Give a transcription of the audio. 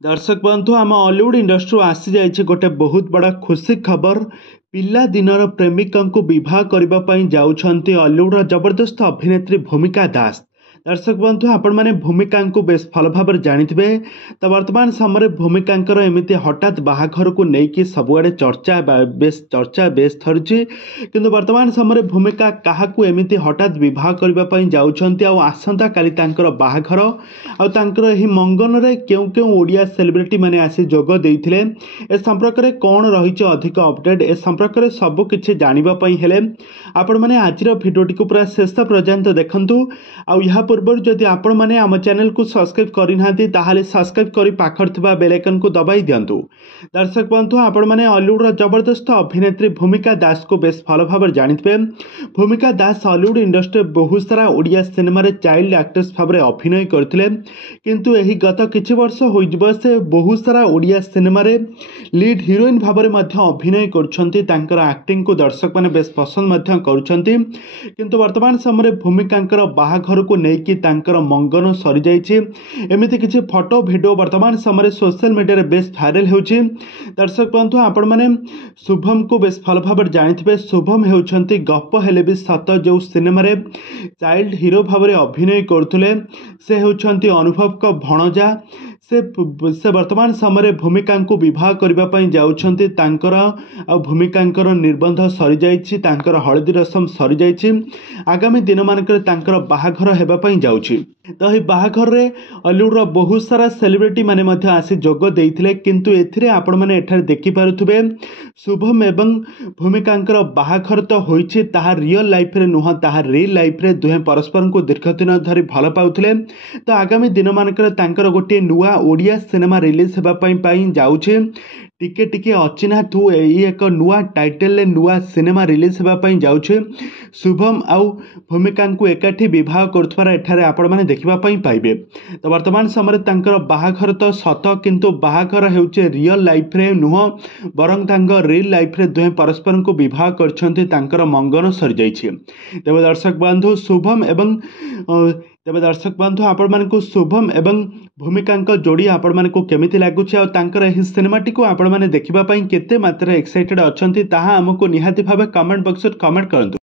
दर्शक बंधु आम हॉलीवुड इंडस्ट्री आसी जाइए गोटे बहुत बड़ा खुशी खबर। पिला दिनर प्रेमिका को विवाह करने जाउछंती हॉलीवुड जबरदस्त अभिनेत्री भूमिका दास। दर्शक बंधु आपण मैंने भूमिका को बेस भल भाव जानिथे। तो वर्तमान समय भूमिका एमती हठात बाहाघर को लेकिन सबुआड़े चर्चा बेस धरी किंतु वर्तमान समय भूमिका क्या एमती हठात बह करने जाउछंती आसंता काली बाहाघर आही मंगन में क्यों क्यों ओडिया सेलिब्रिटी मैंने आसी जोग देते ए संपर्क में कौन रही अधिक अपडेट ए संपर्क में सबकि जानापी आपण मैंने आज भिडियोटी को पूरा शेष पर्यंत देखूँ। आ पूर्व जदि आपण मैंने आम चैनल को सब्सक्राइब करना ताहले सब्सक्राइब कर पाखर थिबा बेल आइकन को दबाई दिंतु। दर्शक बंधु आपण मैंने हॉलीवुड जबरदस्त अभिनेत्री भूमिका दास को बेस भल भाव जानिथे। भूमिका दास हॉलीवुड इंडस्ट्री बहुत सारा ओडिया सिनेमा चाइल्ड एक्ट्रेस भाव में अभिनय करते किंतु यही गत किछि वर्ष हो से बहुत सारा ओडिया सिनेमा लीड हीरोइन भाव में अभिनय कर एक्टिंग को दर्शक मैंने बेस पसंद करुछंती किंतु वर्तमान समय भूमिका बाहाघर को लेकिन मंगन सरी जाइए। एमती किसी फोटो वीडियो वर्तमान समय सोशल मीडिया बेस भाइराल होची। दर्शक बंधु आपण मैंने शुभम को बेस भल भाव जानिथे। शुभम होउछंती गप हेले भी सत जो सिनेमा चाइल्ड हीरो भाव में अभिनय करथुले से होउछंती अनुभव को भणजा। से वर्तमान समय भूमिका को विवाह करने जाउछंती भूमिका निर्बंध सरी जाइछि हलदी रसम सरी जाइछि आगामी दिन मानकर बाहाघर हेबापई जाउछि। तो यह बाहाघर रे हॉलीवुड बहुत सारा सेलिब्रिटी माने मध्य आसी जोग देइथिले किंतु एथिरे आपण माने एठार देखि पारुथुबे शुभम एवं भूमिका बाहाघर तो होइछि ताहा रियल लाइफ रे नुह ताहा रियल लाइफ रे दुहे परस्पर को दीर्घ दिन धरी भल पाउथिले। तो आगामी दिन मानकर तांकर गोटे नुआ ओडिया सिनेमा रिलीज होगापी जाऊे टिके टिके अचिन्हा तू एक नुआ टाइटल नुआ सिनेमा रिलीज होगापी जाऊे शुभम आउ भूमिका को एकाठी विवाह करुवार एठारे आपण मैंने देखापी पाइबे। तो वर्तमान समय बाहाघर तो सत किंतु बाहाघर होचे रियल लाइफ रे नुह बरं रियल लाइफ रे दुहे परस्पर को विवाह कर मंगन सरी जाइए। तेज दर्शक बंधु शुभम एवं तेज दर्शक बंधु आपण मानकु शुभम एवं भूमिका जोड़ी आपण मानकु केमिति लागुछि आ तांकर एही सिनेमाटी को आपण माने देखिबा पई केते मात्रा एक्साइटेड अछंती ताहा हमको निहाती भाबे कमेंट बॉक्स में कमेंट करंतु।